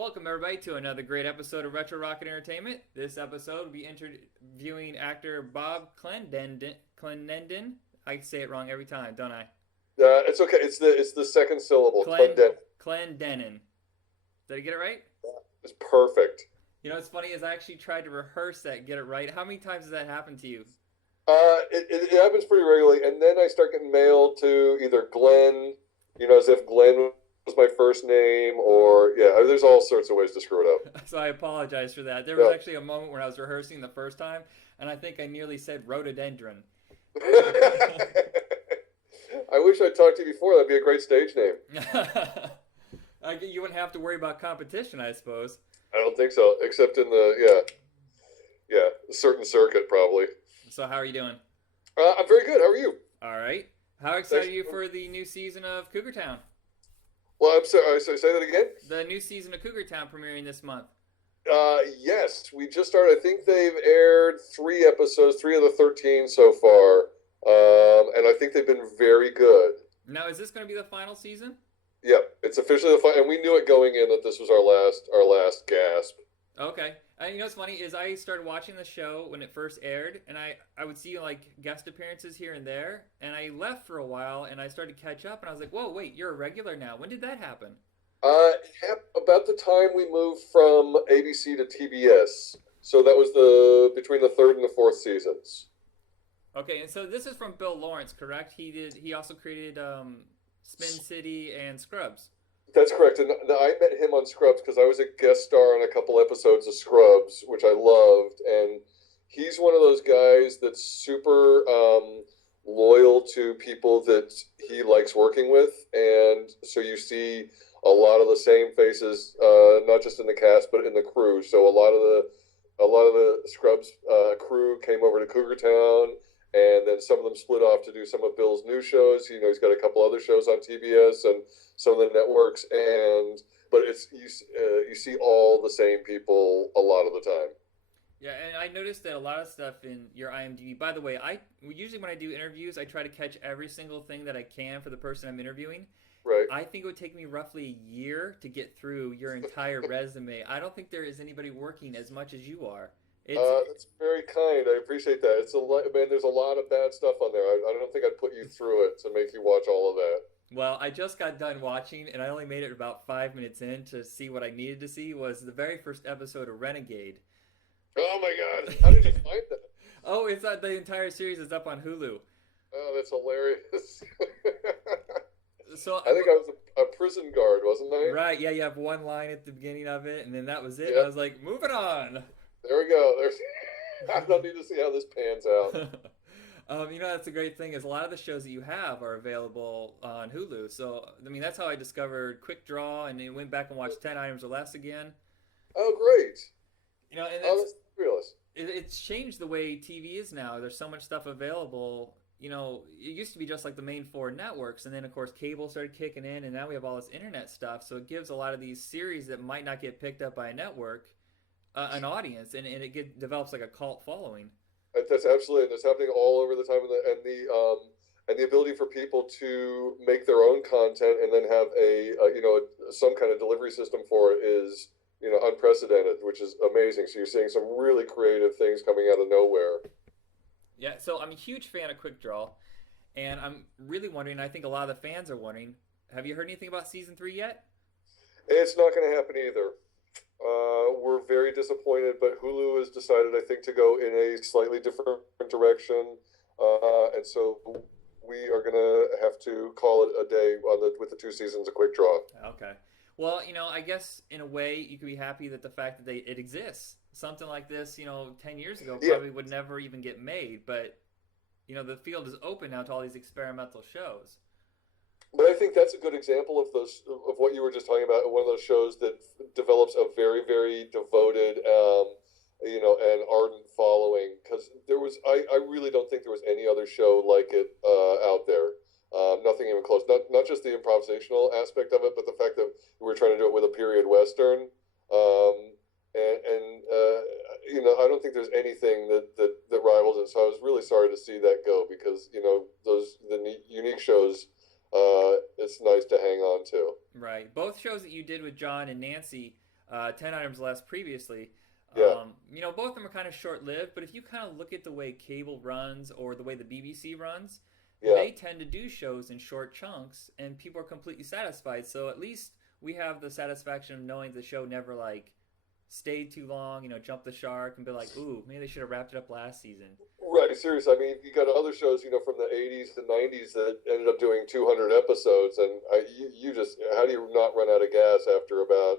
Welcome, everybody, to another great episode of Retro Rocket Entertainment. This episode will be interviewing actor Bob Clendenin. I say it wrong every time, don't I? It's okay. It's the second syllable. Clen Clendenin. Clendenin. Did I get it right? It's perfect. You know what's funny is I actually tried to rehearse that, and get it right. How many times has that happened to you? It happens pretty regularly, and then I start getting mailed to either Glenn, as if Glenn was my first name, or yeah, there's all sorts of ways to screw it So I apologize for that. There was up. actually a moment when I was rehearsing the first time, and I think I nearly said rhododendron. Yeah. I wish I'd talked to you before. That'd be a great stage name. You wouldn't have to worry about competition, I suppose. I don't think so, except in a certain circuit probably. So how are you doing? I'm very good. How are you? All right. How Thanks. excited are you for the new season of Cougar Town? Well, I'm sorry. So say that again. The new season of Cougar Town premiering this month. Yes, we just started. I think they've aired 3 episodes, 3 of the 13 so far, and I think they've been very good. Now, is this going to be the final season? Yep, it's officially the final, and we knew it going in that this was our last gasp. Okay. You know what's funny is I started watching the show when it first aired, and I would see like guest appearances here and there, and I left for a while, and I started to catch up, and I was like, whoa, wait, you're a regular now. When did that happen? About the time we moved from ABC to TBS, so that was the between the third and the fourth seasons. Okay, and so this is from Bill Lawrence, correct? He also created Spin City and Scrubs. That's correct. And I met him on Scrubs because I was a guest star on a couple episodes of Scrubs, which I loved. And he's one of those guys that's super loyal to people that he likes working with. And so you see a lot of the same faces, not just in the cast, but in the crew. So a lot of the Scrubs crew came over to Cougar Town, and then some of them split off to do some of Bill's new shows. He's got a couple other shows on TBS and some of the networks, but you see all the same people a lot of the time. Yeah, and I noticed that a lot of stuff in your IMDb. By the way, I usually when I do interviews, I try to catch every single thing that I can for the person I'm interviewing. Right. I think it would take me roughly a year to get through your entire resume. I don't think there is anybody working as much as you are. It's That's very kind. I appreciate that. It's a lot, man. There's a lot of bad stuff on there. I don't think I'd put you through it to make you watch all of that. Well, I just got done watching, and I only made it about 5 minutes in to see what I needed to see. Was the very first episode of Renegade. Oh my God! How did you find that? Oh, it's not the entire series is up on Hulu. Oh, that's hilarious. So I think I was a prison guard, wasn't I? right, yeah, you have one line at the beginning of it, and then that was it. Yeah. I was like, moving on. There we go. There's. I don't need to see how this pans out. That's a great thing is a lot of the shows that you have are available on Hulu. So, I mean, that's how I discovered Quick Draw, and then went back and watched 10 Items or Less again. Oh, great. And Oh, that's fabulous. it's changed the way TV is now. There's so much stuff available. It used to be just like the main four networks, and then of course cable started kicking in, and now we have all this internet stuff. So it gives a lot of these series that might not get picked up by a network an audience, and develops like a cult following. That's absolutely, and it's happening all over the time, and the ability for people to make their own content and then have some kind of delivery system for it is unprecedented, which is amazing. So you're seeing some really creative things coming out of nowhere. Yeah, so I'm a huge fan of Quick Draw, and I'm really wondering. I think a lot of the fans are wondering. Have you heard anything about season 3 yet? It's not going to happen either. We're very disappointed, but Hulu has decided, I think, to go in a slightly different direction, and so we are going to have to call it a day with the 2 seasons of Quick Draw. Okay. Well, I guess in a way you could be happy that the fact that it exists. Something like this, 10 years ago Yeah, probably would never even get made, but the field is open now to all these experimental shows. but I think that's a good example of what you were just talking about. One of those shows that develops a very, very devoted, and ardent following. Because I really don't think there was any other show like it out there. Nothing even close. Not just the improvisational aspect of it, but the fact that we were trying to do it with a period western. Um, and I don't think there's anything that rivals it. So I was really sorry to see that go because unique shows. It's nice to hang on to. Right. Both shows that you did with John and Nancy 10 items less previously. Yeah, Both of them are kind of short lived, but if you kind of look at the way cable runs or the way the BBC runs, yeah. they tend to do shows in short chunks and people are completely satisfied. So at least we have the satisfaction of knowing the show never like stayed too long, jumped the shark and be like, ooh, maybe they should have wrapped it up last season. Right, seriously. I mean, you got other shows, from the '80s and '90s that ended up doing 200 episodes, and you just, how do you not run out of gas after about,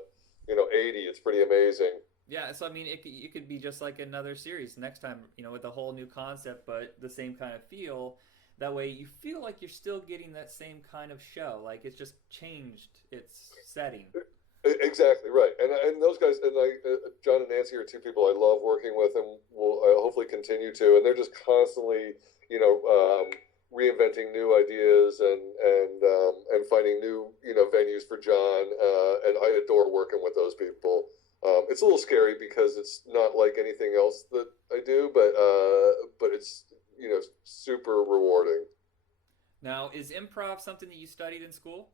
80? It's pretty amazing. Yeah, so I mean, it could be just like another series next time, with a whole new concept, but the same kind of feel. That way, you feel like you're still getting that same kind of show. Like it's just changed its setting. Exactly right, and those guys, and John and Nancy are two people I love working with, and will hopefully continue to. And they're just constantly, reinventing new ideas and finding new venues for John. And I adore working with those people. It's a little scary because it's not like anything else that I do, but it's super rewarding. Now, is improv something that you studied in school?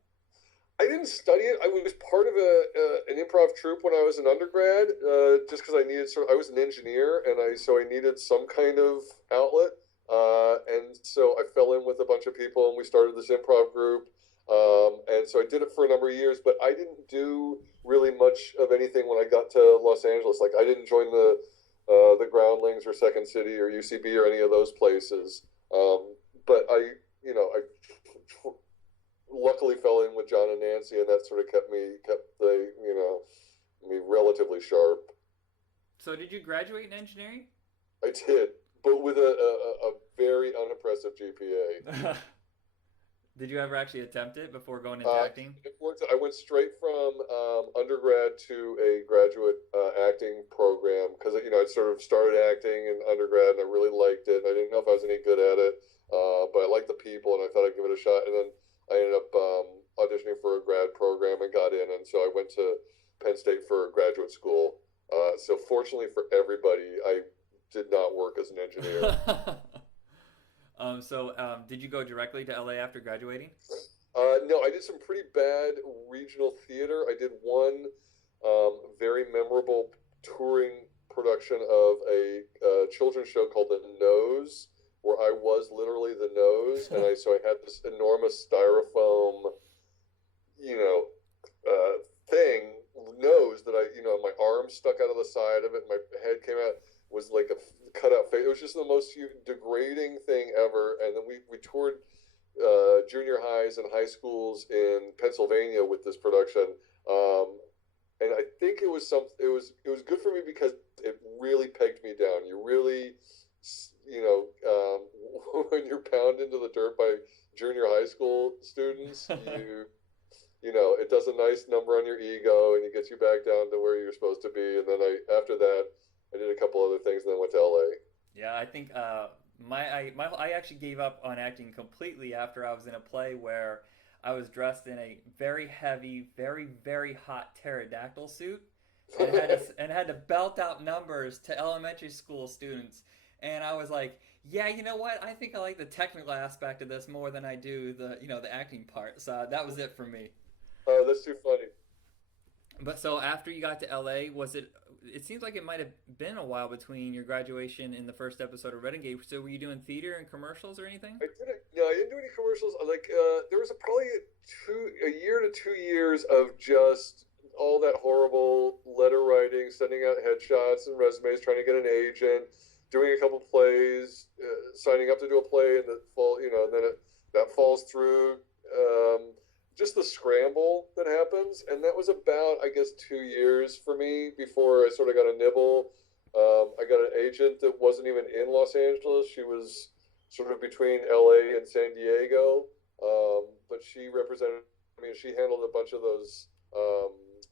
I didn't study it. I was part of an improv troupe when I was an undergrad, just because I needed I was an engineer, and I needed some kind of outlet, and so I fell in with a bunch of people, and we started this improv group, and so I did it for a number of years. But I didn't do really much of anything when I got to Los Angeles. Like I didn't join the Groundlings or Second City or UCB or any of those places. But I luckily fell in with John and Nancy, and that sort of kept me relatively sharp. So, did you graduate in engineering? I did, but with a very unimpressive GPA. Did you ever actually attempt it before going into acting? I went straight from undergrad to a graduate acting program because I'd sort of started acting in undergrad and I really liked it. And I didn't know if I was any good at it, but I liked the people and I thought I'd give it a shot. And then I ended up auditioning for a grad program and got in, and so I went to Penn State for graduate school. So fortunately for everybody, I did not work as an engineer. Did you go directly to LA after graduating? No, I did some pretty bad regional theater. I did one very memorable touring production of a children's show called The Nose, where I was literally the nose, and I had this enormous styrofoam, thing nose that my arm stuck out of the side of it, my head came out, was like a cutout face. It was just the most degrading thing ever. And then we toured junior highs and high schools in Pennsylvania with this production. And I think it was good for me because it really pegged me down. You really, when you're pounded into the dirt by junior high school students, it does a nice number on your ego and it gets you back down to where you're supposed to be. And then after that, I did a couple other things and then went to LA. Yeah, I think I actually gave up on acting completely after I was in a play where I was dressed in a very heavy, very, very hot pterodactyl suit and had to belt out numbers to elementary school students. And I was like, yeah, you know what? I think I like the technical aspect of this more than I do the acting part. So that was it for me. Oh, that's too funny. But so after you got to LA, it seems like it might have been a while between your graduation and the first episode of Renegade. So were you doing theater and commercials or anything? I didn't do any commercials. Like there was probably a year to 2 years of just all that horrible letter writing, sending out headshots and resumes, trying to get an agent, doing a couple plays, signing up to do a play, and that falls through. Just the scramble that happens, and that was about, I guess, 2 years for me before I sort of got a nibble. I got an agent that wasn't even in Los Angeles. She was sort of between LA and San Diego, but she represented me, and she handled a bunch of those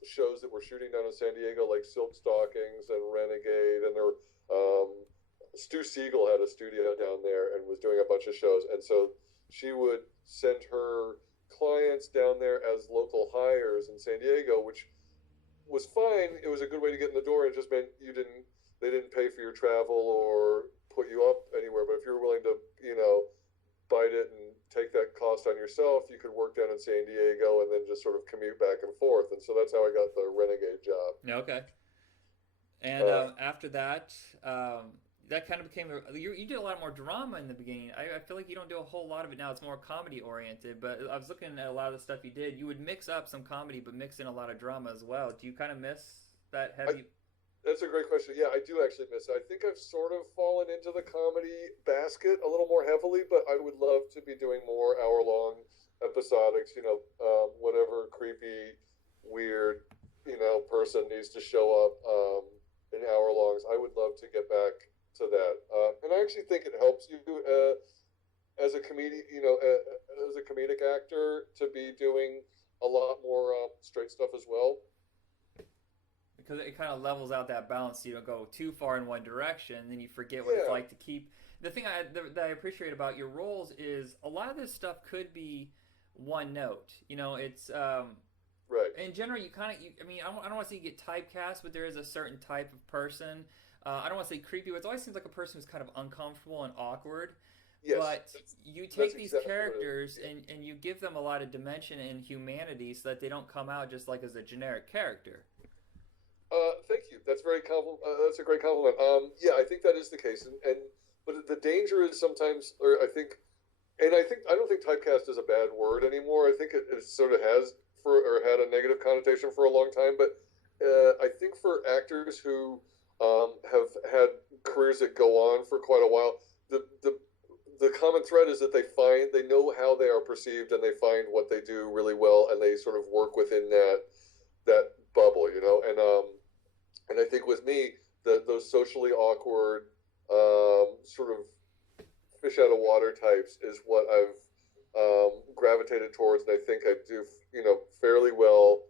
shows that were shooting down in San Diego, like Silk Stockings and Renegade, and Stu Siegel had a studio down there and was doing a bunch of shows, and so she would send her clients down there as local hires in San Diego, which was fine. It was a good way to get in the door. It just meant they didn't pay for your travel or put you up anywhere. But if you were willing to, bite it and take that cost on yourself, you could work down in San Diego and then just sort of commute back and forth. And so that's how I got the Renegade job. Yeah, okay. And Uh, after that, that kind of became you did a lot more drama in the beginning. I feel like you don't do a whole lot of it now. It's more comedy oriented. But I was looking at a lot of the stuff you did. You would mix up some comedy, but mix in a lot of drama as well. Do you kind of miss that I, heavy? that's a great question. Yeah, I do actually miss it. I think I've sort of fallen into the comedy basket a little more heavily, but I would love to be doing more hour-long episodics. Whatever creepy, weird, person needs to show up in hour-longs. I would love to get back to that, and I actually think it helps you as a comedian, as a comedic actor, to be doing a lot more straight stuff as well. Because it kind of levels out that balance. So you don't go too far in one direction, and then you forget what it's Yeah, like to keep. The thing that I appreciate about your roles is a lot of this stuff could be one note. It's right. in general, you kind of, I mean, I don't want to say you get typecast, but there is a certain type of person. I don't want to say creepy, but it always seems like a person who's kind of uncomfortable and awkward. Yes, But you that's take these exactly what it is. characters and you give them a lot of dimension and humanity so that they don't come out just like as a generic character. Thank you. That's a great compliment. Yeah, I think that is the case, and but the danger is sometimes, or I don't think typecast is a bad word anymore. I think it sort of has or had a negative connotation for a long time. But I think for actors who have had careers that go on for quite a while, the common thread is that they know how they are perceived and they find what they do really well and they sort of work within that bubble, and I think with me, those socially awkward, sort of fish out of water types is what I've gravitated towards, and I think I do, fairly well.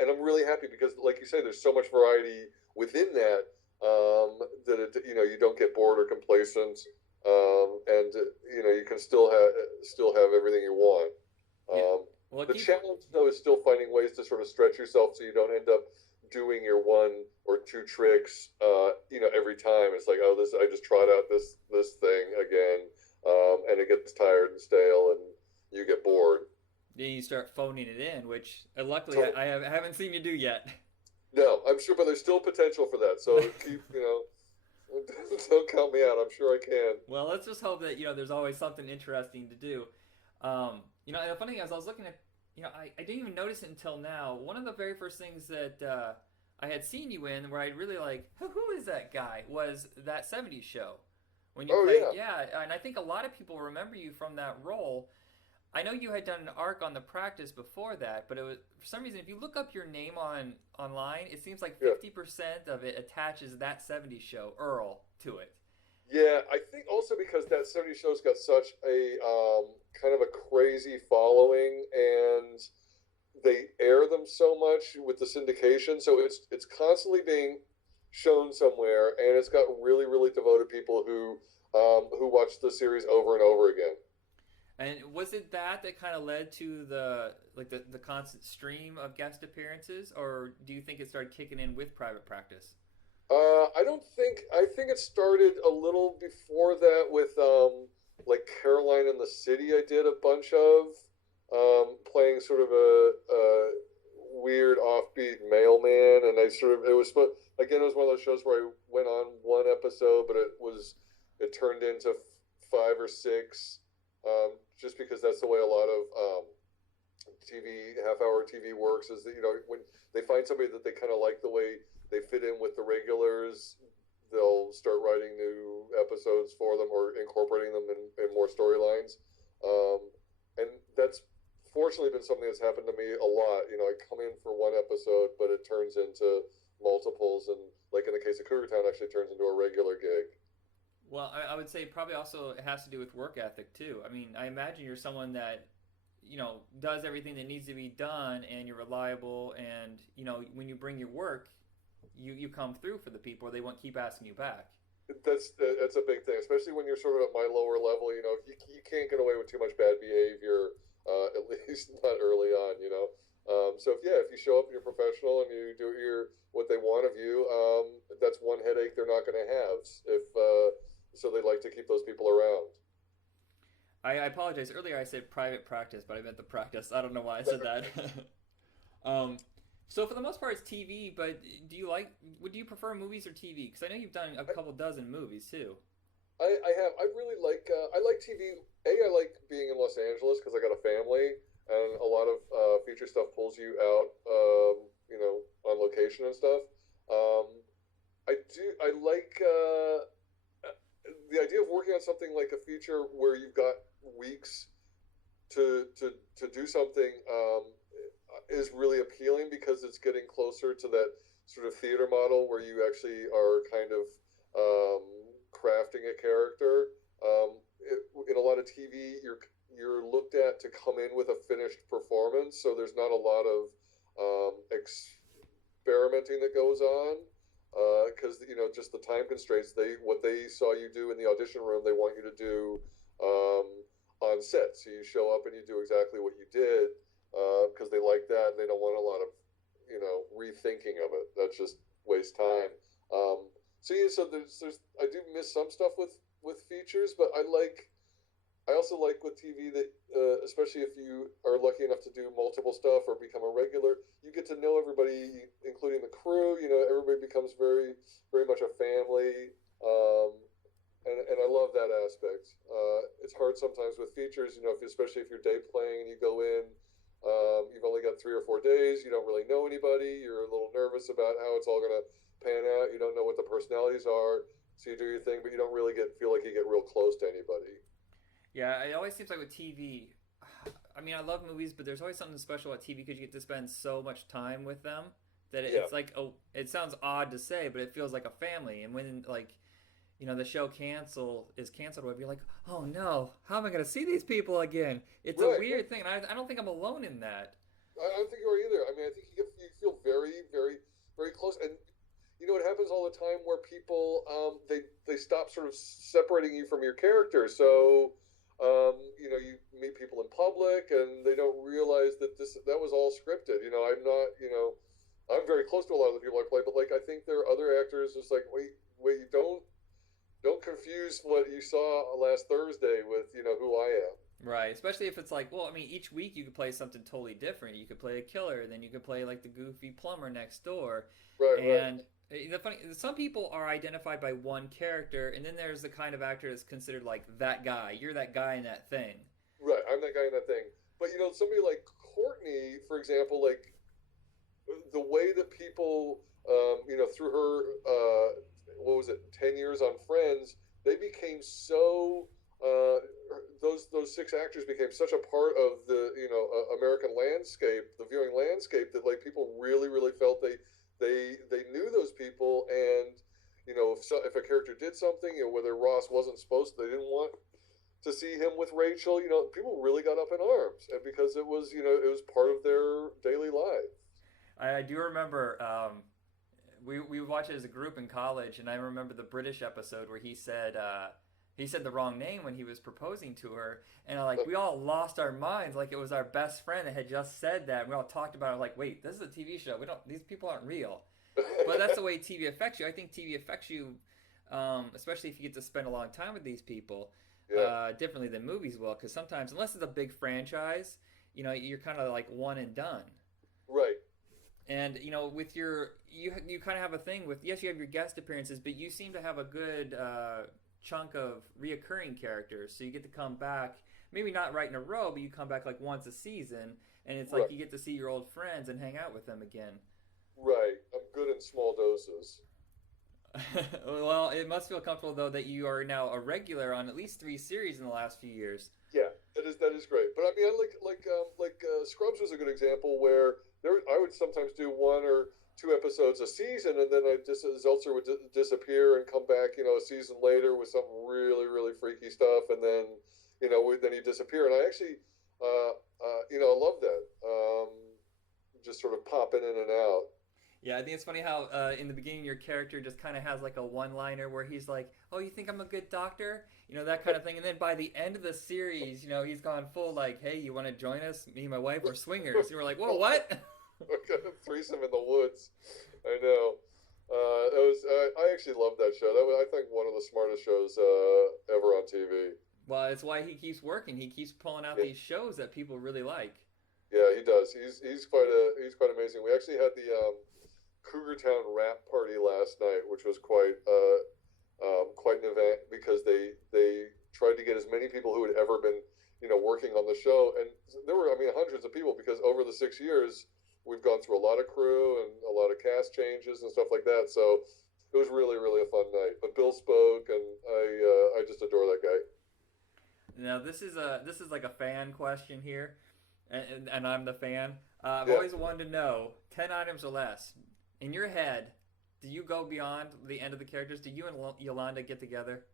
And I'm really happy because, like you say, there's so much variety within that, that you don't get bored or complacent, and you can still have everything you want. Yeah. Um, Well, it the keeps challenge, though, is still finding ways to sort of stretch yourself so you don't end up doing your one or two tricks, every time. It's like, oh, this I just trot out this thing again, and it gets tired and stale, and you get bored. then you start phoning it in, which luckily So, I haven't seen you do yet. no, I'm sure, but there's still potential for that. So keep, don't count me out. I'm sure I can. Well, let's just hope that there's always something interesting to do. And the funny thing is, I was looking at, I didn't even notice it until now. One of the very first things that I had seen you in, where I really like, who is that guy? Was that '70s show when you Oh played? yeah, Yeah, and I think a lot of people remember you from that role. I know you had done an arc on The Practice before that, but it was for some reason if you look up your name online, it seems like yeah. 50% of it attaches that '70s show Earl to it. Yeah, I think also because that 70 show's got such a kind of a crazy following, and they air them so much with the syndication, so it's constantly being shown somewhere, and it's got really really devoted people who watch the series over and over again. And was it that kind of led to the constant stream of guest appearances, or do you think it started kicking in with Private Practice? I don't think. I think it started a little before that with like Caroline in the City. I did a bunch of playing sort of a weird offbeat mailman, and it was again, it was one of those shows where I went on one episode, but it turned into five or six, just because that's the way a lot of TV half-hour TV works. Is that when they find somebody that they kind of like the way they fit in with the regulars, they'll start writing new episodes for them or incorporating them in more storylines. Um, and that's fortunately been something that's happened to me a lot. I come in for one episode, but it turns into multiples, and like in the case of Cougar Town, actually turns into a regular gig. Well, I would say probably also it has to do with work ethic too. I mean, I imagine you're someone that does everything that needs to be done, and you're reliable, and when you bring your work, you come through for the people, or they won't keep asking you back. That's a big thing, especially when you're sort of at my lower level. You can't get away with too much bad behavior, at least not early on. So if you show up and you're professional and you do what they want of you, that's one headache they're not going to have. If so, they like to keep those people around. I apologize. Earlier I said private practice, but I meant the practice. I don't know why I said that. um, so for the most part, it's TV. But do you like? Would you prefer movies or TV? Because I know you've done a couple dozen movies too. I really like I like TV. I like being in Los Angeles because I got a family, and a lot of feature stuff pulls you out, on location and stuff. Um, I like the idea of working on something like a feature where you've got weeks to do something is really appealing because it's getting closer to that sort of theater model where you actually are kind of um, crafting a character. In a lot of TV, you're looked at to come in with a finished performance, so there's not a lot of experimenting that goes on because just the time constraints. What they saw you do in the audition room, they want you to do um, on set. So you show up and you do exactly what you did because they like that and they don't want a lot of rethinking of it. That's just waste time. So yeah, so there's I do miss some stuff with features, but I also like with TV that, especially if you are lucky enough to do multiple stuff or become a regular, you get to know everybody, including the crew. Everybody becomes very, very much a family, and I love that aspect. It's hard sometimes with features, especially if you're day playing and you go in, you've only got 3 or 4 days, you don't really know anybody, you're a little nervous about how it's all going to pan out, you don't know what the personalities are, so you do your thing, but you don't really feel like you get real close to anybody. Yeah, it always seems like with TV. I mean, I love movies, but there's always something special about TV because you get to spend so much time with them that Yeah. it's like it sounds odd to say, but it feels like a family. And when the show is canceled, whatever, you're like, oh no, how am I going to see these people again? It's a Right. weird thing. And I don't think I'm alone in that. I don't think you are either. I mean, I think you feel very, very, very close, and it happens all the time where people they stop sort of separating you from your character. So you meet people in public, and they don't realize that was all scripted. I'm not. I'm very close to a lot of the people I play, but like I think there are other actors just like wait, you don't confuse what you saw last Thursday with who I am. Right, especially if it's like, well, I mean, each week you could play something totally different. You could play a killer, then you could play like the goofy plumber next door, Right, right, and the funny, some people are identified by one character, and then there's the kind of actor that's considered like that guy. You're that guy in that thing. right. I'm that guy in that thing. But somebody like Courtney, for example, like the way that people, through her, what was it, 10 years on Friends, they became so. Those six actors became such a part of the American landscape, the viewing landscape, that like people really really felt they knew those people, and if a character did something, whether Ross wasn't supposed to, they didn't want to see him with Rachel, people really got up in arms, and because it was part of their daily life. I do remember we would watch it as a group in college, and I remember the British episode where he said the wrong name when he was proposing to her, and we all lost our minds like it was our best friend that had just said that. And we all talked about it like, wait, this is a TV show. We don't; these people aren't real. But that's the way TV affects you. I think TV affects you, especially if you get to spend a long time with these people, Yeah, differently than movies will. Because sometimes, unless it's a big franchise, you're kind of like one and done. right. And with you kind of have a thing with, yes, you have your guest appearances, but you seem to have a good chunk of reoccurring characters, so you get to come back, maybe not right in a row, but you come back like once a season, and it's like Right, you get to see your old friends and hang out with them again. right. I'm good in small doses. Well, it must feel comfortable though that you are now a regular on at least 3 series in the last few years. Yeah, that is great. But I mean, I Scrubs was a good example where I would sometimes do 1 or 2 episodes a season, and then Zeltzer would disappear and come back, a season later with some really really freaky stuff, and then then he'd disappear, and I actually love that. Just sort of popping in and out. Yeah, I think it's funny how in the beginning your character just kind of has like a one-liner where he's like, "Oh, you think I'm a good doctor?" That kind of thing. And then by the end of the series, he's gone full like, "Hey, you want to join us? Me and my wife, we're swingers." You were like, "Whoa, what?" Threesome in the woods. I know. I actually love that show. I think one of the smartest shows ever on TV. Well, it's why he keeps working. He keeps pulling out Yeah, these shows that people really like. yeah, he does. He's quite amazing. We actually had the Cougar Town Rap Party last night, which was quite an event because they tried to get as many people who had ever been working on the show, and there were, I mean, hundreds of people, because over the 6 years we've gone through a lot of crew and a lot of cast changes and stuff like that. So it was really a fun night. But Bill spoke, and I just adore that guy. Now this is like a fan question here, and I'm the fan. I've Yeah. always wanted to know 10 items or less. In your head, do you go beyond the end of the characters? Do you and Yolanda get together,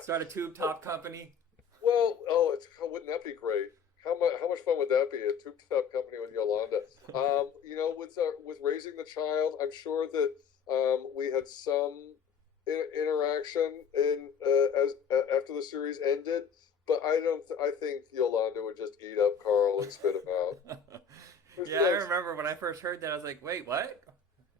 start a tube top company? Well, wouldn't that be great? How much fun would that be? A tube top company with Yolanda. With raising the child, I'm sure that we had some interaction in as after the series ended. But I don't. I think Yolanda would just eat up Carl and spit him out. There's Yeah, I no. remember when I first heard that, I was like, wait, what?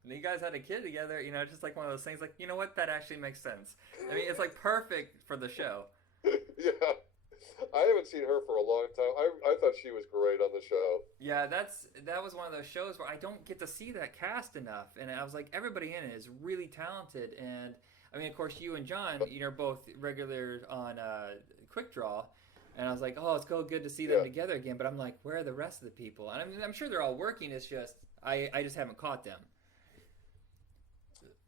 And you guys had a kid together, just like one of those things. Like, you know what? That actually makes sense. I mean, it's like perfect for the show. Yeah, I haven't seen her for a long time. I thought she was great on the show. Yeah, that was one of those shows where I don't get to see that cast enough, and I was like, everybody in it is really talented, and I mean, of course, you and John, are both regular on Quick Draw, and I was like, oh, it's so good to see them Yeah. together again. But I'm like, where are the rest of the people? And I'm sure they're all working. It's just I just haven't caught them.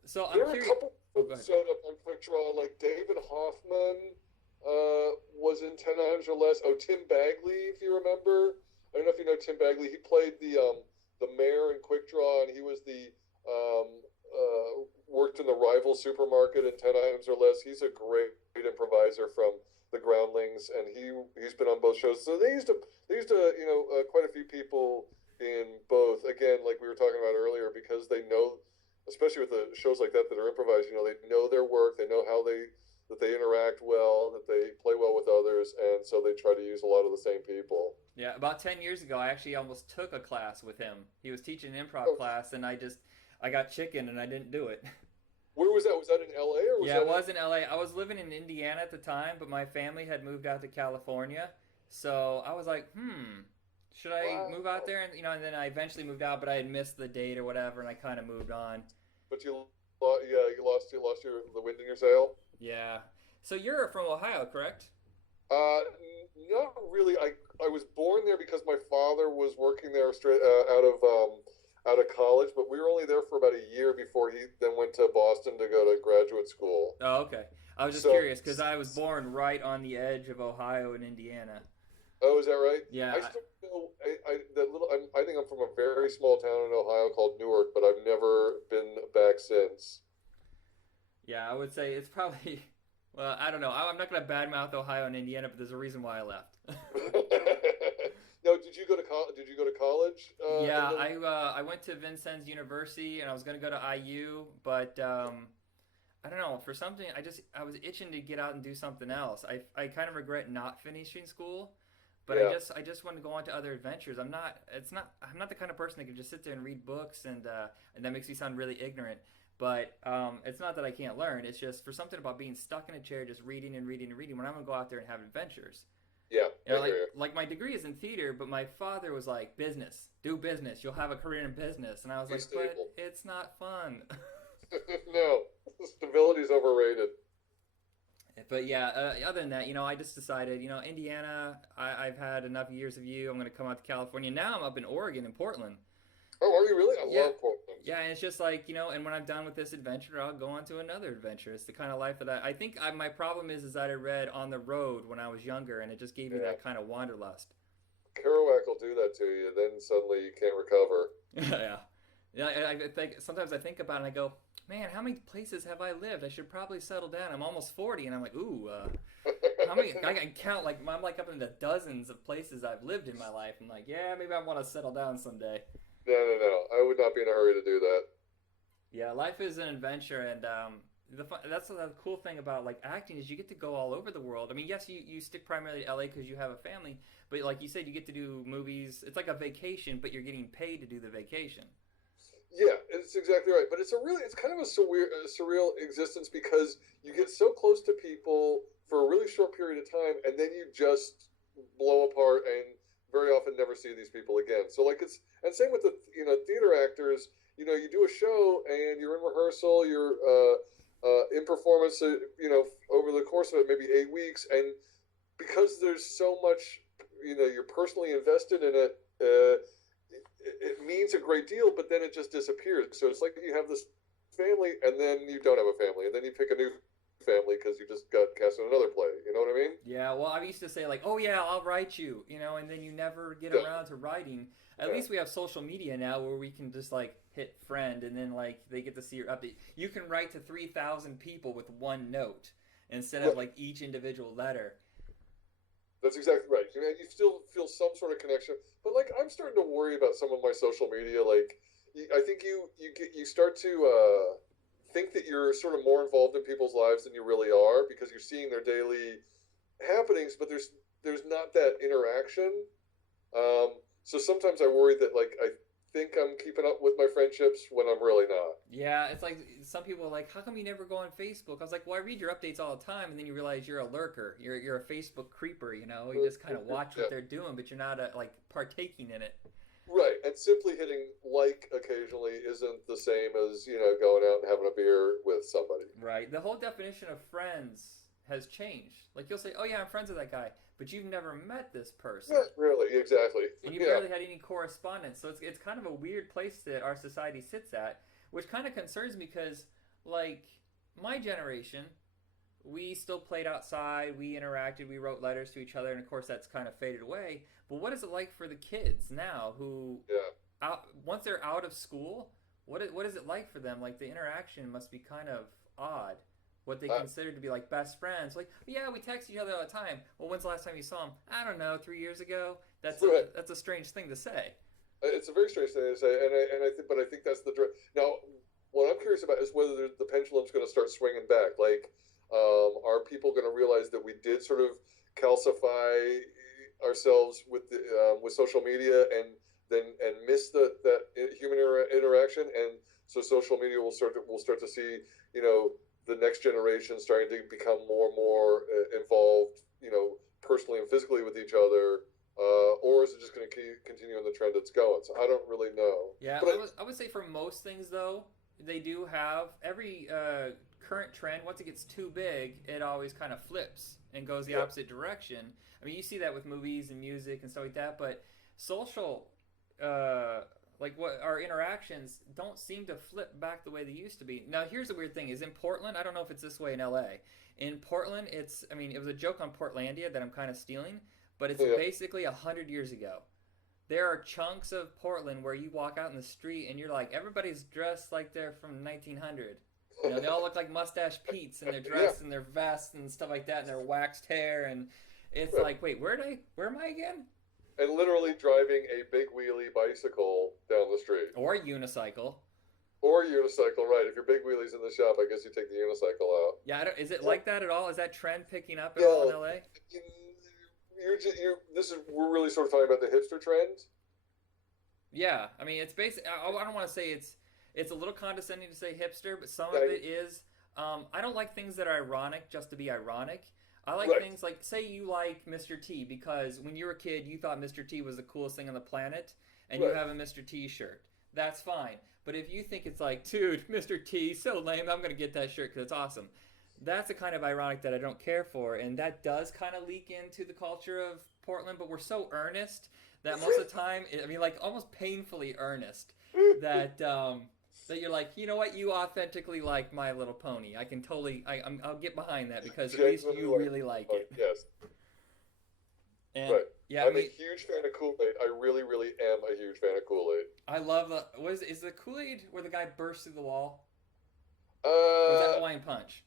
So I'm There were a curious. couple Oh, that go ahead. showed up on Quick Draw, like David Hoffman was in 10 Items or Less. Oh, Tim Bagley, if you remember. I don't know if you know Tim Bagley. He played the mayor in Quick Draw, and he was the um, worked in the rival supermarket in 10 Items or Less. He's a great improviser from the Groundlings, and he's been on both shows. So they used to quite a few people in both. Again, like we were talking about earlier, because they know, especially with the shows like that are improvised, they know their work, they know how that they interact well, that they play well with others, and so they try to use a lot of the same people. Yeah, about 10 years ago, I actually almost took a class with him. He was teaching an improv Oh, class, and I got chicken and I didn't do it. where was that? Was that in L.A. or was Yeah, that it was in LA. I was living in Indiana at the time, but my family had moved out to California. So I was like, should I Wow. move out there? And then I eventually moved out, but I had missed the date or whatever, and I kind of moved on. But you lost the wind in your sail. Yeah. So you're from Ohio, correct? Not really. I was born there because my father was working there straight out of college, but we were only there for about a year before he then went to Boston to go to graduate school. Oh, okay. I was just So, curious because I was born right on the edge of Ohio and Indiana. oh, is that right? Yeah. I still know. I think I'm from a very small town in Ohio called Newark, but I've never been back since. Yeah, I would say it's probably. Well, I don't know. I'm not gonna badmouth Ohio and Indiana, but there's a reason why I left. No, did you go to college? Did you go to college? Yeah, and then- I went to Vincennes University and I was gonna go to IU, but I don't know, for something I was itching to get out and do something else. I kind of regret not finishing school, but Yeah. I just want to go on to other adventures. I'm not the kind of person that can just sit there and read books and that makes me sound really ignorant. But it's not that I can't learn. It's just for something about being stuck in a chair, just reading and reading and reading. When I'm gonna go out there and have adventures, Yeah, I like hear you. like my degree is in theater, but my father was like, business, do business. You'll have a career in business, and I was Be like, but stable. it's not fun. No, stability is overrated. But yeah, other than that, I just decided, Indiana. I've had enough years of you. I'm gonna come out to California. Now I'm up in Oregon, in Portland. Oh, are you really? I Yeah. love Portland. Yeah, and it's just like, and when I'm done with this adventure, I'll go on to another adventure. It's the kind of life that I think my problem is that I read On the Road when I was younger, and it just gave me Yeah. that kind of wanderlust. Kerouac will do that to you, then suddenly you can't recover. Yeah. Yeah, and I think sometimes I think about it and I go, man, how many places have I lived? I should probably settle down. I'm almost 40, and I'm like, ooh, how many? I can count, like, I'm like up into dozens of places I've lived in my life. I'm like, yeah, maybe I want to settle down someday. No. I would not be in a hurry to do that. Yeah, life is an adventure, and that's the cool thing about like acting is you get to go all over the world. I mean, yes, you stick primarily to LA because you have a family, but like you said, you get to do movies. It's like a vacation, but you're getting paid to do the vacation. Yeah, it's exactly right. But it's kind of a surreal existence because you get so close to people for a really short period of time, and then you just blow apart and very often never see these people again. So like it's and same with the theater actors. You do a show and you're in rehearsal, you're in performance, over the course of it, maybe 8 weeks, and because there's so much, you're personally invested in it. It means a great deal, but then it just disappears. So it's like you have this family, and then you don't have a family, and then you pick a new family because you just got cast in another play. You know what I mean? Yeah, well, I used to say like, "Oh yeah, I'll write you," and then you never get Yeah. around to writing. At Yeah. least we have social media now where we can just like hit friend, and then like they get to see your update. You can write to 3,000 people with one note instead of Right. like each individual letter. That's exactly right. You still feel some sort of connection, but like I'm starting to worry about some of my social media. Like, I think you start to think that you're sort of more involved in people's lives than you really are because you're seeing their daily happenings, but there's not that interaction. So sometimes I worry that like I think I'm keeping up with my friendships when I'm really not. Yeah, it's like some people are like, "How come you never go on Facebook?" I was like, "Well, I read your updates all the time," and then you realize you're a lurker. You're a Facebook creeper. You just kind of watch Yeah. what they're doing, but you're not like partaking in it. Right, and simply hitting like occasionally isn't the same as going out and having a beer with somebody. Right. The whole definition of friends has changed. Like you'll say, "Oh yeah, I'm friends with that guy," but you've never met this person, Yeah, really, exactly. and you Yeah, barely had any correspondence. So it's kind of a weird place that our society sits at, which kind of concerns me because like my generation, we still played outside, we interacted, we wrote letters to each other, and of course that's kind of faded away. But what is it like for the kids now who yeah. once they're out of school, what is it like for them? Like the interaction must be kind of odd. What they Uh, consider to be like best friends, like yeah, we text each other all the time. Well, when's the last time you saw them? I don't know, 3 years ago. right. That's a strange thing to say. It's a very strange thing to say, but I think that's now. What I'm curious about is whether the pendulum's going to start swinging back. Like, are people going to realize that we did sort of calcify ourselves with social media and miss that human interaction, and so social media will start to see the next generation starting to become more and more involved, personally and physically with each other, or is it just going to continue in the trend it's going? So I don't really know. Yeah, But I would say for most things though, they do have every current trend. Once it gets too big, it always kind of flips and goes the yeah, opposite direction. I mean, you see that with movies and music and stuff like that. But social, uh, like what our interactions don't seem to flip back the way they used to be. Now, here's the weird thing: is in Portland. I don't know if it's this way in LA. In Portland, it's. I mean, it was a joke on Portlandia that I'm kind of stealing, but it's yeah, basically 100 years ago. There are chunks of Portland where you walk out in the street and you're like, everybody's dressed like they're from 1900. They all look like Mustache Pete's and they're yeah. dressed in their vests and stuff like that and their waxed hair. And it's Right. like, wait, where am I again? And literally driving a big wheelie bicycle down the street Or a unicycle. or a unicycle. Right? If your big wheelie's in the shop, I guess you take the unicycle out. Yeah, is it like that at all? Is that trend picking up at all in No, LA? we're really sort of talking about the hipster trend. Yeah, I mean, it's basic. I don't want to say it's a little condescending to say hipster, but some of Right. it is. I don't like things that are ironic just to be ironic. I like Right. things like, say you like Mr. T because when you were a kid you thought Mr. T was the coolest thing on the planet, and you Right. have a Mr. T shirt. That's fine. But if you think it's like, dude, Mr. T, so lame, I'm gonna get that shirt because it's awesome. That's the kind of ironic that I don't care for, and that does kind of leak into the culture of Portland. But we're so earnest that most of the time, I mean, like almost painfully earnest, that that you're like, you know what, you authentically like My Little Pony. I can totally, I'll get behind that because at least Genuinely you really like it. Yes. And Right. yeah, I'm a huge fan of Kool-Aid. I really, really am a huge fan of Kool-Aid. I love the what is the Kool-Aid where the guy bursts through the wall? Or is that Uh, Hawaiian Punch?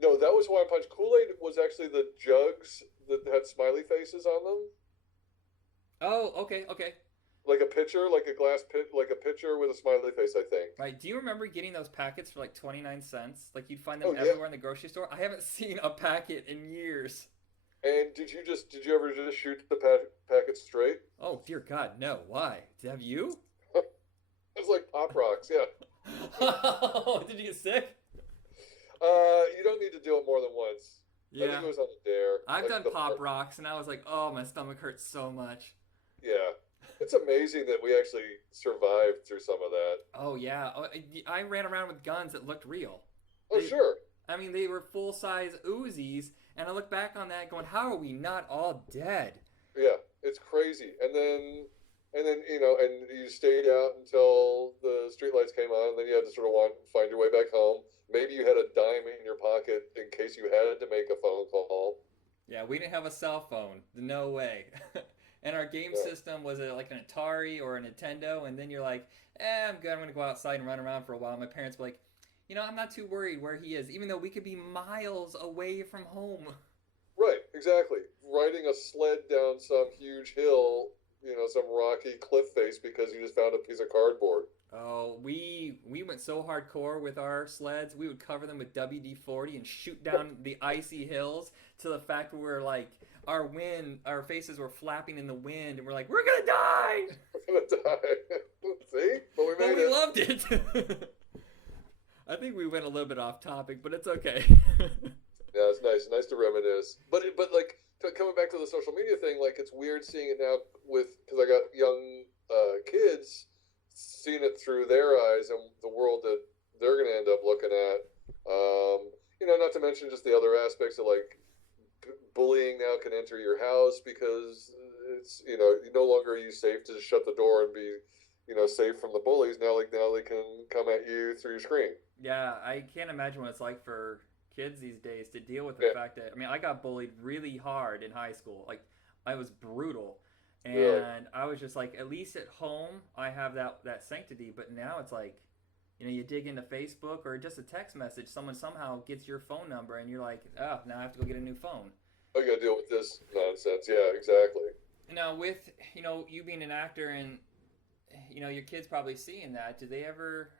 no, that was Hawaiian Punch. Kool-Aid was actually the jugs that had smiley faces on them, Oh, okay. like a pitcher, like a glass pit, like a pitcher with a smiley face. I think. Right. Do you remember getting those packets for like 29 cents? Like you'd find Oh them yeah. everywhere in the grocery store. I haven't seen a packet in years. And did you ever just shoot the packet straight? Oh dear God, no. Why? Have you? It's like Pop Rocks. Yeah. Did you get sick? You don't need to do it more than once. I think Yeah. it was on a dare. I've Like done the pop rocks, and I was like, oh, my stomach hurts so much. yeah, it's amazing that we actually survived through some of that. Oh yeah, oh, I ran around with guns that looked real. Oh They, sure, I mean, they were full size Uzis, and I look back on that going, how are we not all dead? yeah, it's crazy. And then and you stayed out until the streetlights came on, and then you had to sort of find your way back home. Maybe you had a dime in your pocket in case you had to make a phone call. Yeah, we didn't have a cell phone. No way. And our game Yeah. system was it like an Atari or a Nintendo, and then you're like, I'm good. I'm gonna go outside and run around for a while. My parents were like, I'm not too worried where he is, even though we could be miles away from home. Right, exactly. Riding a sled down some huge hill, some rocky cliff face because you just found a piece of cardboard. Oh, we went so hardcore with our sleds. We would cover them with WD-40 and shoot down the icy hills to the fact where we're like our faces were flapping in the wind, and we're like, we're gonna die, We're gonna die. See? But we but made we it. loved it. I think we went a little bit off topic, but it's okay. Yeah, it's nice to reminisce. But like coming back to the social media thing, like it's weird seeing it now because I got young kids seeing it through their eyes and the world that they're going to end up looking at. Not to mention just the other aspects of like bullying now can enter your house because it's no longer are you safe to just shut the door and be safe from the bullies. Now they can come at you through your screen. Yeah, I can't imagine what it's like for kids these days to deal with the Yeah, fact that I got bullied really hard in high school. Like I was brutal. really. And I was just like, at least at home I have that sanctity, but now it's like, you dig into Facebook or just a text message, someone somehow gets your phone number and you're like, oh, now I have to go get a new phone. I got to deal with this nonsense. Yeah, exactly. Now with, you being an actor and your kids probably seeing that, do they ever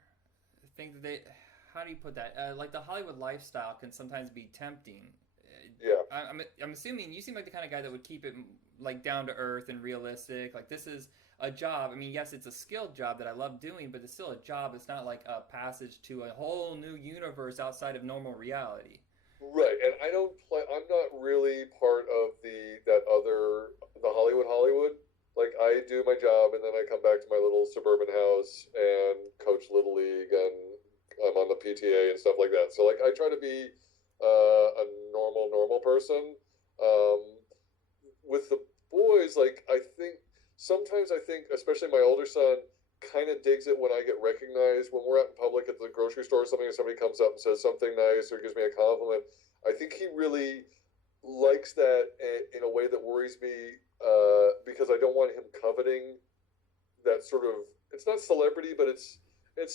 think that how do you put that? Like the Hollywood lifestyle can sometimes be tempting. Yeah. I'm assuming you seem like the kind of guy that would keep it like down to earth and realistic. Like this is a job. I mean, yes, it's a skilled job that I love doing, but it's still a job. It's not like a passage to a whole new universe outside of normal reality. Right, and I don't play. I'm not really part of the Hollywood. Like I do my job, and then I come back to my little suburban house and coach little league, and I'm on the PTA and stuff like that. So like I try to be a normal person. Um, with the boys, like I think, especially my older son, kind of digs it when I get recognized when we're out in public at the grocery store or something, and somebody comes up and says something nice or gives me a compliment. I think he really likes that in a way that worries me because I don't want him coveting that sort of. It's not celebrity, but it's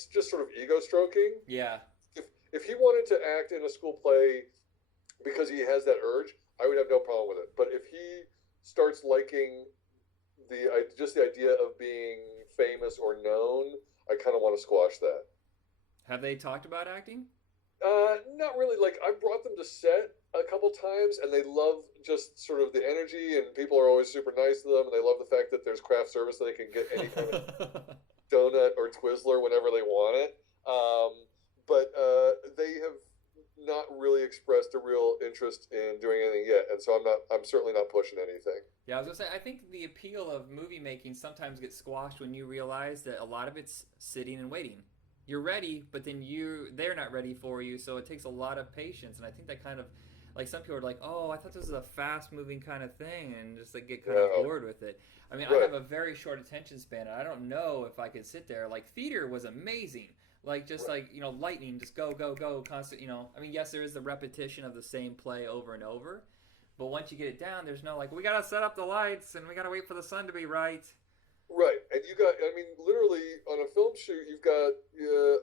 just sort of ego stroking. Yeah. If he wanted to act in a school play because he has that urge, I would have no problem with it. But if he starts liking just the idea of being famous or known, I kind of want to squash that. Have they talked about acting? Not really. Like I've brought them to set a couple times, and they love just sort of the energy, and people are always super nice to them, and they love the fact that there's craft service that they can get any kind of donut or Twizzler whenever they want it. But they have not really expressed a real interest in doing anything yet, and so I'm certainly not pushing anything. Yeah, I was gonna say, I think the appeal of movie making sometimes gets squashed when you realize that a lot of it's sitting and waiting. You're ready, but then they're not ready for you, so it takes a lot of patience. And I think that kind of, like, some people are like, oh, I thought this was a fast moving kind of thing, and just like get kind of bored with it. I mean, I Right. have a very short attention span, and I don't know if I could sit there. Like theater was amazing. Like just like lightning, just go go go, constant. I mean, yes, there is the repetition of the same play over and over, but once you get it down, there's no like we gotta set up the lights and we gotta wait for the sun to be right. Right, and I mean, literally on a film shoot, you've got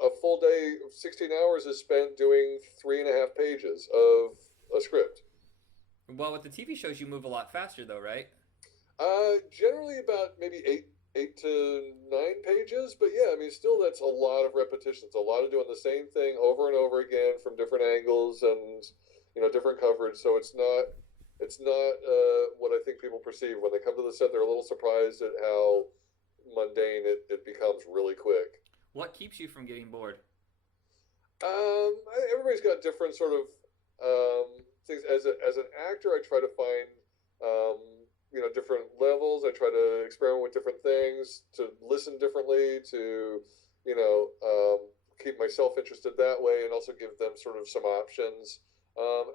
a full day, 16 hours is spent doing 3.5 pages of a script. Well, with the TV shows, you move a lot faster, though, right? Generally about maybe eight to 9 pages, but yeah, I mean, still that's a lot of repetitions, a lot of doing the same thing over and over again from different angles and different coverage. So it's not what I think people perceive when they come to the set. They're a little surprised at how mundane it becomes really quick. What keeps you from getting bored? Everybody's got different sort of things as an actor. I try to find different levels. I try to experiment with different things, to listen differently, to keep myself interested that way, and also give them sort of some options.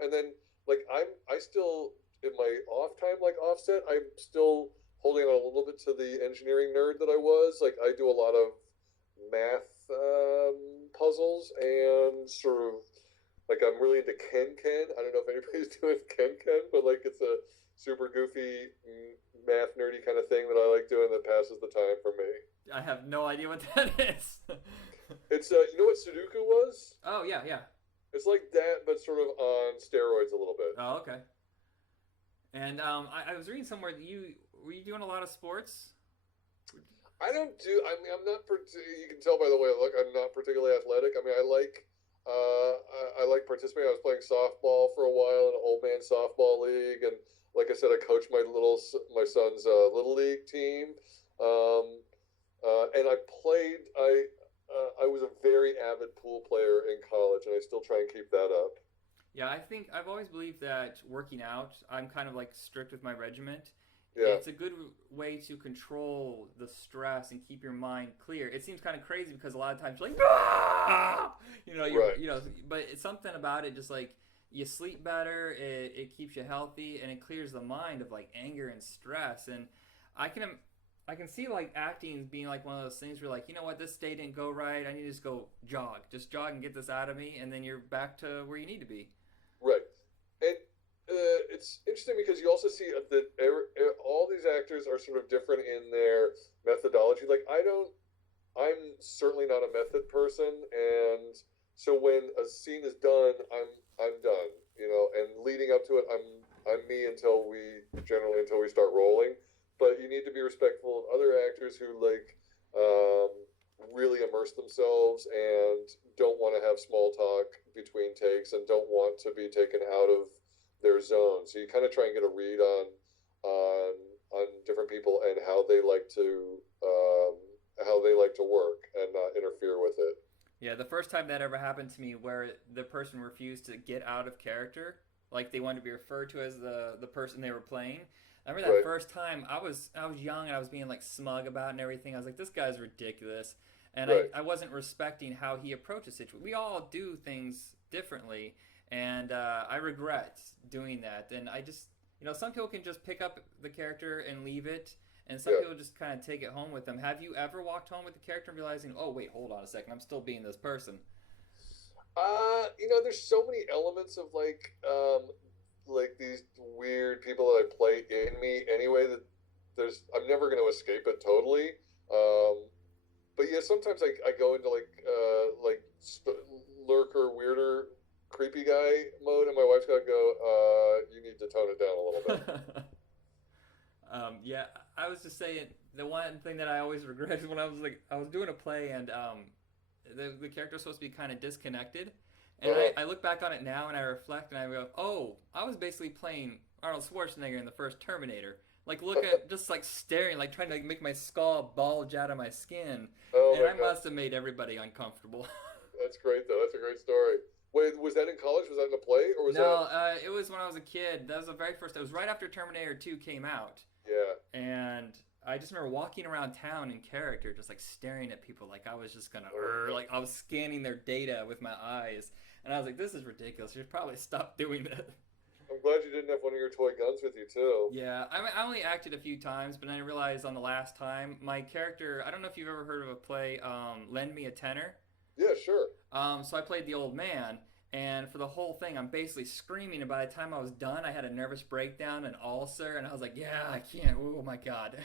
And then like I still in my off time, like offset, I'm still holding on a little bit to the engineering nerd that I was. Like I do a lot of math puzzles and sort of like I'm really into Ken Ken. I don't know if anybody's doing Ken Ken, but like it's a super goofy math nerdy kind of thing that I like doing that passes the time for me. I have no idea what that is. It's you know what Sudoku was? Oh yeah, yeah. It's like that, but sort of on steroids a little bit. Oh, okay. And I was reading somewhere that were you doing a lot of sports? I don't do. I mean, I'm not. You can tell by the way I look. I'm not particularly athletic. I mean, I like participating. I was playing softball for a while in an old man softball league, and like I said, I coached my son's little league team. And I played. I was a very avid pool player in college, and I still try and keep that up. Yeah, I think I've always believed that working out, I'm kind of like strict with my regiment. Yeah. It's a good way to control the stress and keep your mind clear. It seems kind of crazy because a lot of times you're like, ah! Right. But it's something about it, just like you sleep better, it keeps you healthy, and it clears the mind of like anger and stress. And I can see like acting being like one of those things where like, you know what, this day didn't go right. I need to just jog and get this out of me, and then you're back to where you need to be. Right. And it's interesting because you also see that all these actors are sort of different in their methodology. Like I'm certainly not a method person, and so when a scene is done, I'm done. And leading up to it, I'm me until we start rolling. But you need to be respectful of other actors who really immerse themselves and don't want to have small talk between takes and don't want to be taken out of their zone. So you kind of try and get a read on different people and how they like to work and not interfere with it. Yeah, the first time that ever happened to me where the person refused to get out of character, like they wanted to be referred to as the person they were playing. I remember that first time I was young and I was being like smug about it and everything. I was like, this guy's ridiculous. And I wasn't respecting how he approaches situation. We all do things differently, and I regret doing that. And I just, some people can just pick up the character and leave it, and some people just kind of take it home with them. Have you ever walked home with the character and realizing, oh, wait, hold on a second, I'm still being this person? There's so many elements of like these weird people that I play in me anyway that I'm never going to escape it totally. But yeah, sometimes I go into lurker, weirder, creepy guy mode, and my wife's got to go, you need to tone it down a little bit. Yeah, I was just saying, the one thing that I always regret is when I was doing a play and the character was supposed to be kind of disconnected. And I look back on it now and I reflect and I go, oh, I was basically playing Arnold Schwarzenegger in the first Terminator. Like, look at, just like staring, like trying to make my skull bulge out of my skin. And I must have made everybody uncomfortable. That's great, though. That's a great story. Wait, was that in college? Was that in a play? Or was No, it was when I was a kid. That was the very first, it was right after Terminator 2 came out. Yeah. And I just remember walking around town in character, just like staring at people like I was just gonna, like I was scanning their data with my eyes. And I was like, this is ridiculous. You should probably stop doing that. I'm glad you didn't have one of your toy guns with you, too. Yeah, I only acted a few times, but then I realized on the last time, my character, I don't know if you've ever heard of a play, Lend Me a Tenor. Yeah, sure. So I played the old man, and for the whole thing, I'm basically screaming, and by the time I was done, I had a nervous breakdown, an ulcer, and I was like, yeah, I can't, oh my God.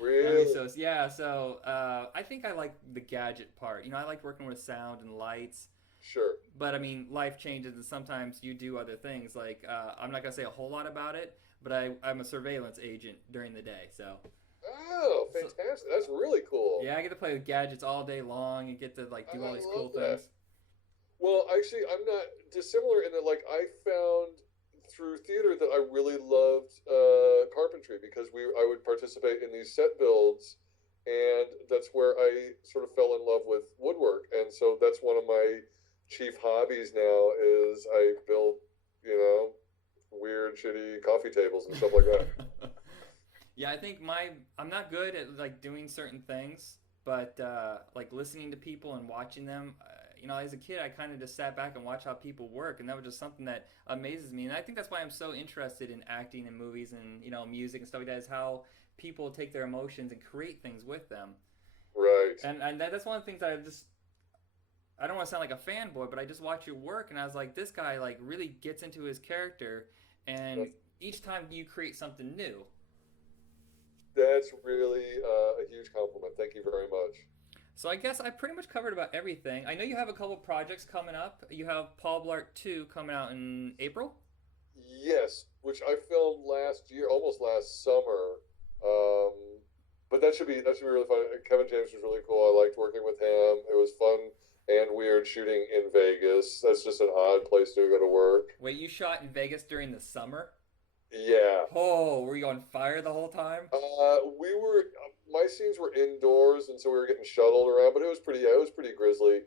Really? So I think I like the gadget part. I like working with sound and lights. Sure. But I mean, life changes, and sometimes you do other things. Like I'm not gonna say a whole lot about it, but I'm a surveillance agent during the day. So. Oh, fantastic! That's really cool. Yeah, I get to play with gadgets all day long and get to like do all these cool things. Well, actually, I'm not dissimilar in that. Like, I found through theater that I really loved carpentry because I would participate in these set builds, and that's where I sort of fell in love with woodwork, and so that's one of my chief hobbies now is I build, weird, shitty coffee tables and stuff like that. Yeah, I think I'm not good at like doing certain things, but like listening to people and watching them. As a kid, I kind of just sat back and watched how people work, and that was just something that amazes me. And I think that's why I'm so interested in acting and movies and music and stuff like that. Is how people take their emotions and create things with them. Right. And that's one of the things that I don't want to sound like a fanboy, but I just watch your work and I was like, this guy like really gets into his character, and each time you create something new. That's really a huge compliment. Thank you very much. So I guess I pretty much covered about everything. I know you have a couple projects coming up. You have Paul Blart 2 coming out in April. Yes, which I filmed last year, almost last summer. Um, but that should be really fun. Kevin James was really cool. I liked working with him. It was fun and weird shooting in Vegas. That's just an odd place to go to work. Wait, you shot in Vegas during the summer? Yeah. Oh, were you on fire the whole time? We were my scenes were indoors, and so we were getting shuttled around. But it was pretty grisly.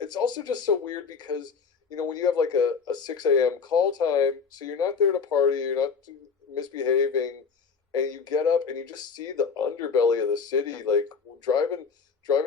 It's also just so weird because when you have like a 6 a.m. call time, so you're not there to party, you're not misbehaving, and you get up and you just see the underbelly of the city, like driving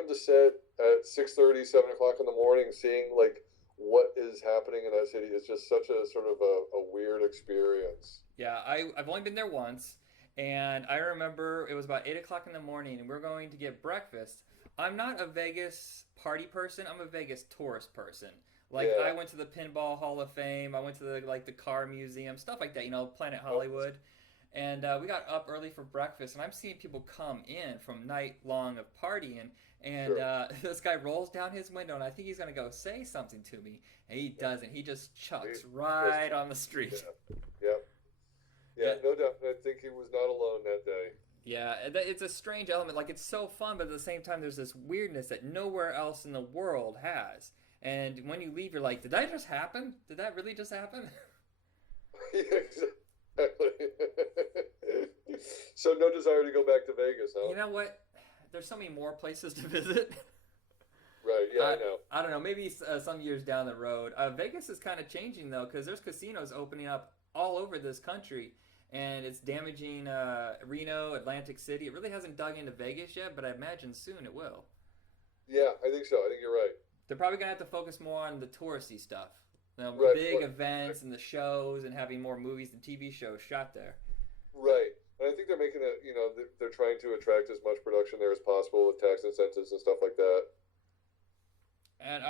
to set at 6:30, 7 o'clock in the morning, seeing like what is happening in that city is just such a sort of a weird experience. Yeah, I've only been there once, and I remember it was about 8 o'clock in the morning, and we are going to get breakfast. I'm not a Vegas party person. I'm a Vegas tourist person. Like Yeah. I went to the Pinball Hall of Fame. I went to the car museum, stuff like that. Planet Oh, Hollywood. And we got up early for breakfast, and I'm seeing people come in from night long of partying. And sure. this guy rolls down his window, and I think he's gonna go say something to me, and he doesn't. He just chucks right on the street. Yeah. Yeah. Yeah, Yeah, no doubt. I think he was not alone that day. yeah. It's a strange element. Like it's so fun, but at the same time, there's this weirdness that nowhere else in the world has. And when you leave, you're like, did that just happen? Did that really just happen? Yeah, exactly. So no desire to go back to Vegas, huh? You know what? There's so many more places to visit. Right. Yeah, I Uh, know. I don't know. Maybe some years down the road. Vegas is kind of changing though, because there's casinos opening up all over this country, and it's damaging Reno, Atlantic City. It really hasn't dug into Vegas yet, but I imagine soon it will. Yeah, I think so. I think you're right. They're probably gonna have to focus more on the touristy stuff, Right. big Right. events and the shows, and having more movies and TV shows shot there. Right. And I think they're making it. They're trying to attract as much production there as possible with tax incentives and stuff like that. And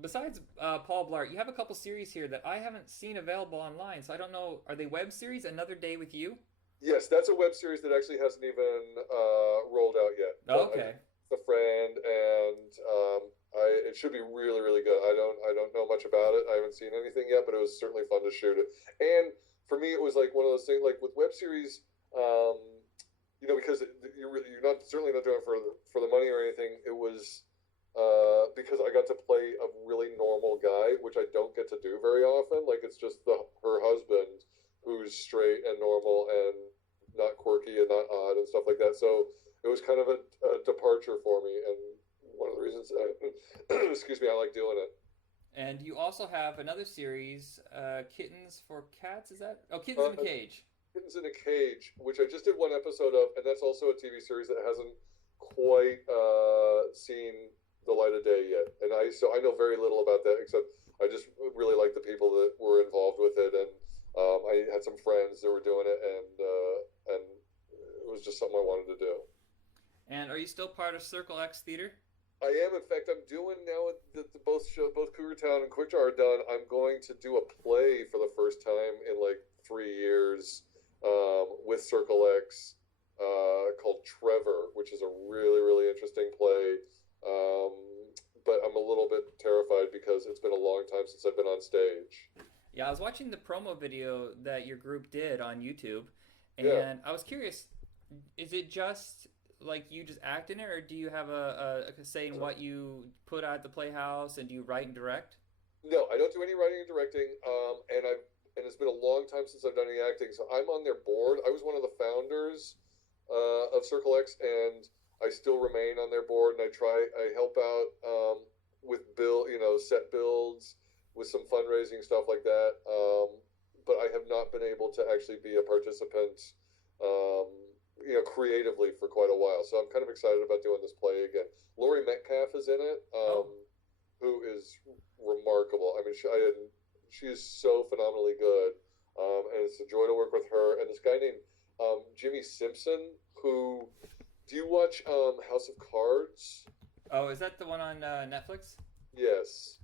besides Paul Blart, you have a couple series here that I haven't seen available online, so I don't know. Are they web series? Another Day with You? Yes, that's a web series that actually hasn't even rolled out yet. Oh, But I okay. a friend, and it should be really, really good. I don't know much about it. I haven't seen anything yet, but it was certainly fun to shoot it. And for me, it was like one of those things, like with web series, um, because you're not certainly not doing it for the money or anything. It was because I got to play a really normal guy, which I don't get to do very often. Like it's just her husband who's straight and normal and not quirky and not odd and stuff like that. So it was kind of a departure for me, and one of the reasons, excuse me, I like doing it. And you also have another series, Kittens for Cats. Is that? Oh, Kittens in a Uh, Cage. Kittens in a Cage, which I just did one episode of, and that's also a TV series that hasn't quite seen the light of day yet. And I know very little about that, except I just really like the people that were involved with it, and I had some friends that were doing it, and it was just something I wanted to do. And are you still part of Circle X Theater? I am. In fact, I'm doing now that both Cougar Town and Quick Draw are done. I'm going to do a play for the first time in like 3 years with Circle X called Trevor, which is a really, really interesting play. Um, but I'm a little bit terrified because it's been a long time since I've been on stage. Yeah, I was watching the promo video that your group did on YouTube, Yeah. and I was curious, is it just like you just act in it, or do you have a say in what you put out at the Playhouse, and do you write and direct? No, I don't do any writing and directing. And it's been a long time since I've done any acting, so I'm on their board. I was one of the founders of Circle X, and I still remain on their board. And I help out with set builds, with some fundraising stuff like that. but I have not been able to actually be a participant, um, creatively for quite a while. So I'm kind of excited about doing this play again. Laurie Metcalf is in it, Oh, who is remarkable. I mean, she is so phenomenally good, and it's a joy to work with her. And this guy named Jimmy Simpson, who do you watch House of Cards? oh, is that the one on Netflix? Yes.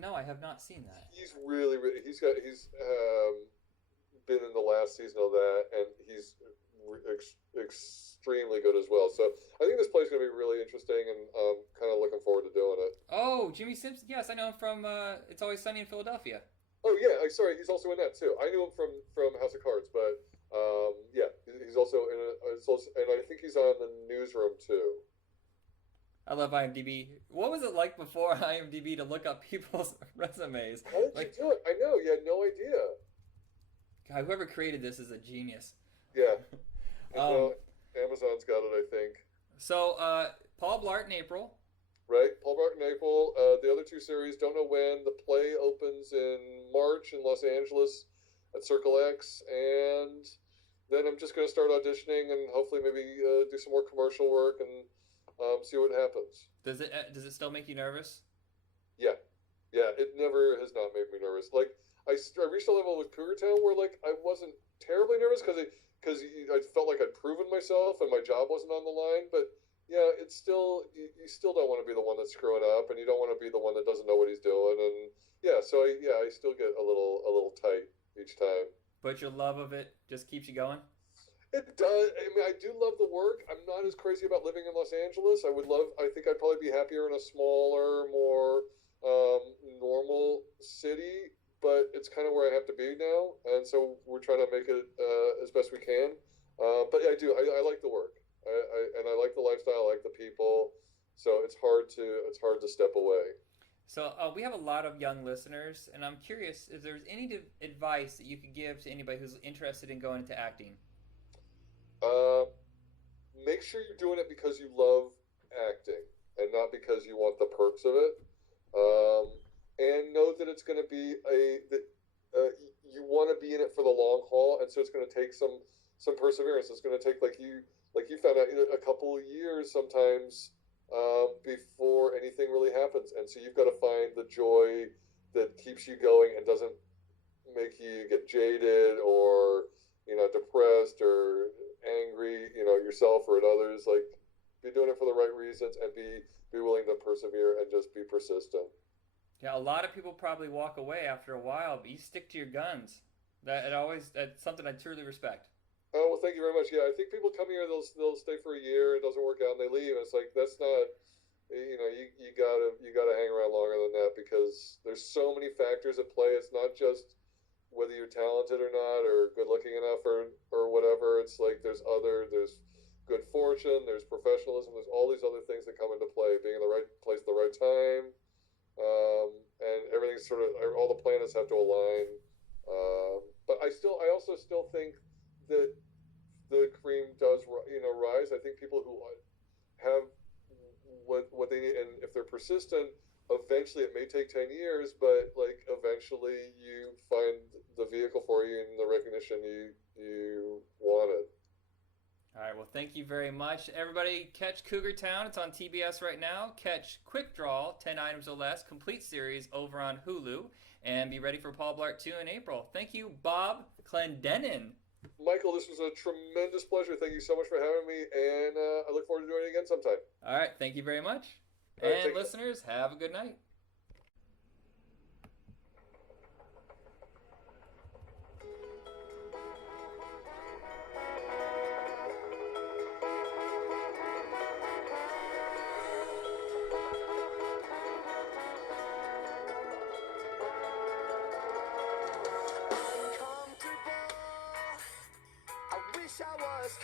No, I have not seen that. He's really he's been in the last season of that, and he's extremely good as well. So I think this play's going to be really interesting, and kind of looking forward to doing it. Oh, Jimmy Simpson. Yes, I know him from It's Always Sunny in Philadelphia. Oh yeah, sorry, he's also in that too. I knew him from House of Cards, but yeah, he's also in and I think he's on the Newsroom too. I love IMDb. What was it like before IMDb to look up people's resumes? How did Like, you do it? I know you had no idea. God, whoever created this is a genius. Yeah, Um, Amazon's got it, I think. so, Paul Blart in April. Right, Paul Blart and April. The other two series, don't know when. The play opens in March in Los Angeles at Circle X, and then I'm just going to start auditioning and hopefully maybe do some more commercial work and see what happens. Does it still make you nervous? Yeah, yeah, it never has not made me nervous. Like I reached a level with Cougar Town where like I wasn't terribly nervous because I felt like I'd proven myself and my job wasn't on the line, but yeah, it's still you still don't want to be the one that's screwing up, and you don't want to be the one that doesn't know what he's doing, and yeah, so I still get a little tight each time. But your love of it just keeps you going? It does. I mean, I do love the work. I'm not as crazy about living in Los Angeles. I think I'd probably be happier in a smaller, more normal city, but it's kind of where I have to be now, and so we're trying to make it as best we can. But yeah, I do. I like the work. And I like the lifestyle. I like the people. So it's hard to step away. So, we have a lot of young listeners, and I'm curious if there's any advice that you could give to anybody who's interested in going into acting. Uh, Make sure you're doing it because you love acting and not because you want the perks of it. And know that it's going to be that you want to be in it for the long haul, and so it's going to take some perseverance. It's going to take like you found out a couple of years sometimes before anything really happens, and so you've got to find the joy that keeps you going and doesn't make you get jaded or depressed or angry, yourself or at others. Like, be doing it for the right reasons and be willing to persevere and just be persistent. Yeah, a lot of people probably walk away after a while, but you stick to your guns. That's something I truly respect. Oh well, thank you very much. Yeah, I think people come here, they'll stay for a year, it doesn't work out, and they leave. And it's like that's not, you gotta hang around longer than that because there's so many factors at play. It's not just whether you're talented or not, or good looking enough, or whatever. It's like there's good fortune, there's professionalism, there's all these other things that come into play. Being in the right place at the right time, and everything's sort of all the planets have to align. But I also still think that the cream does rise. I think people who have what they need, and if they're persistent, eventually it may take 10 years, but like eventually you find the vehicle for you and the recognition you wanted. All right, well, thank you very much. Everybody, catch Cougar Town. It's on TBS right now. Catch Quick Draw, 10 items or less, complete series over on Hulu. And be ready for Paul Blart 2 in April. Thank you, Bob Clendenin. Michael, this was a tremendous pleasure. Thank you so much for having me, and I look forward to doing it again sometime. All right, thank you very much. All right, And listeners, have a good night. I was